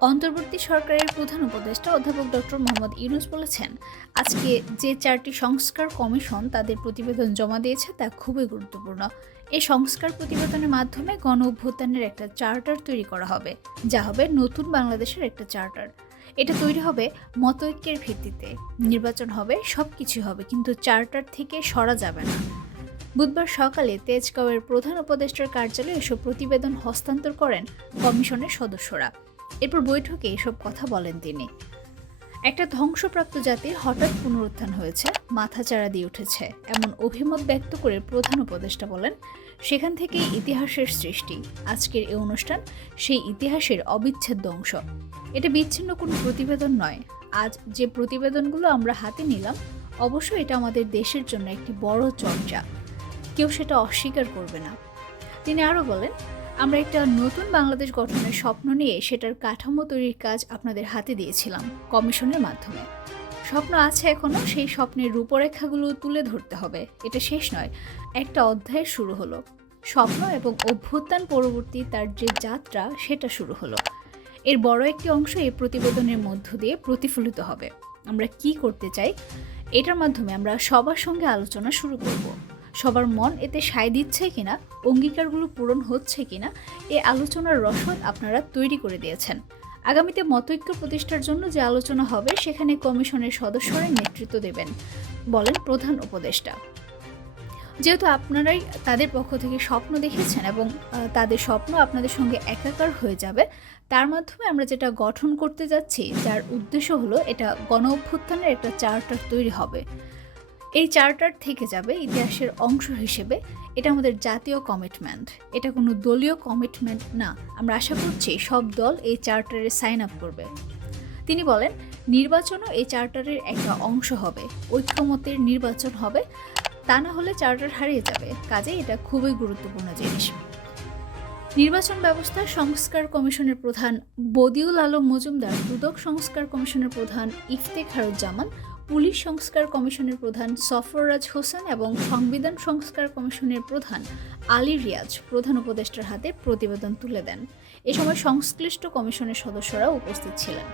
অন্তর্বর্তী সরকারের প্রধান উপদেষ্টা অধ্যাপক ডক্টর মোহাম্মদ ইউনুস বলেছেন, আজকে যে চারটি সংস্কার কমিশন তাদের প্রতিবেদন জমা দিয়েছে তা খুবই গুরুত্বপূর্ণ। এই সংস্কার প্রতিবেদনের মাধ্যমে গণ অভ্যুত্থানের একটা চার্টার তৈরি করা হবে, যা হবে নতুন বাংলাদেশের একটা চার্টার। এটা তৈরি হবে মতৈক্যের ভিত্তিতে। নির্বাচন হবে সব কিছু হবে, কিন্তু চার্টার থেকে সরা যাবে না। বুধবার সকালে তেজগাঁওয়ের প্রধান উপদেষ্টার কার্যালয়ে এসব প্রতিবেদন হস্তান্তর করেন কমিশনের সদস্যরা। এরপর বৈঠকে এসব কথা বলেন তিনি। একটা ধ্বংসপ্রাপ্ত জাতির হঠাৎ পুনরুত্থান হয়েছে, মাথাচাড়া দিয়ে উঠেছে, এমন অভিমত ব্যক্ত করে প্রধান উপদেষ্টা বলেন, সেখান থেকেই ইতিহাসের সৃষ্টি, আজকের এই অনুষ্ঠান সেই ইতিহাসের অবিচ্ছেদ্য অংশ। এটা বিচ্ছিন্ন কোনো প্রতিবেদন নয়। আজ যে প্রতিবেদনগুলো আমরা হাতে নিলাম অবশ্যই এটা আমাদের দেশের জন্য একটি বড় চর্চা। কেউ সেটা অস্বীকার করবে না। তিনি আরও বলেন আমরা একটা নতুন বাংলাদেশ গঠনের স্বপ্ন নিয়ে সেটার কাঠামো তৈরির কাজ আপনাদের হাতে দিয়েছিলাম কমিশনের মাধ্যমে। স্বপ্ন আছে এখনও সেই স্বপ্নের রূপরেখাগুলো তুলে ধরতে হবে। এটা শেষ নয়, একটা অধ্যায়ের শুরু হলো। স্বপ্ন এবং অভ্যুত্থান পরবর্তী তার যে যাত্রা, সেটা শুরু হলো। এর বড় একটি অংশ এই প্রতিবেদনের মধ্য দিয়ে প্রতিফলিত হবে। আমরা কি করতে চাই, এটার মাধ্যমে আমরা সবার সঙ্গে আলোচনা শুরু করব। সবার মন এতে সায় দিচ্ছে কিনা, অঙ্গীকারগুলো পূরণ হচ্ছে কিনা, এ আলোচনার রসদ আপনারা তৈরি করে দিয়েছেন। আগামীতে মতৈক্য প্রতিষ্ঠার জন্য যে আলোচনা হবে, সেখানে কমিশনের সদস্যরা নেতৃত্ব দেবেন, বলেন প্রধান উপদেষ্টা। যেহেতু আপনারাই তাদের পক্ষ থেকে স্বপ্ন দেখেছেন এবং তাদের স্বপ্ন আপনাদের সঙ্গে একাকার হয়ে যাবে, তার মাধ্যমে আমরা যেটা গঠন করতে যাচ্ছি, যার উদ্দেশ্য হলো এটা গণ অভ্যুত্থানের একটা চার্টার তৈরি হবে। এই চার্টার থেকে যাবে ইতিহাসের অংশ হিসেবে। এটা আমাদের জাতীয় কমিটমেন্ট এটা কোনো দলীয় কমিটমেন্ট না। আমরা আশা করছি সব দল এই চার্টারে সাইন আপ করবে। তিনি বলেন, নির্বাচনও এই চার্টারের একটা অংশ হবে। ঐক্যমতের নির্বাচন হবে। তা না হলে চার্টার হারিয়ে যাবে। কাজে এটা খুবই গুরুত্বপূর্ণ জিনিস। নির্বাচন ব্যবস্থা সংস্কার কমিশনের প্রধান বদিউল আলম মজুমদার, দুদক সংস্কার কমিশনের প্রধান ইফতেখারুজ্জামান পুলিশ সংস্কার কমিশনের প্রধান সফররাজ হোসেন এবং সংবিধান সংস্কার কমিশনের প্রধান আলী রিয়াজ প্রধান উপদেষ্টার হাতে প্রতিবেদন তুলে দেন। এ সময় সংশ্লিষ্ট কমিশনের সদস্যরা উপস্থিত ছিলেন।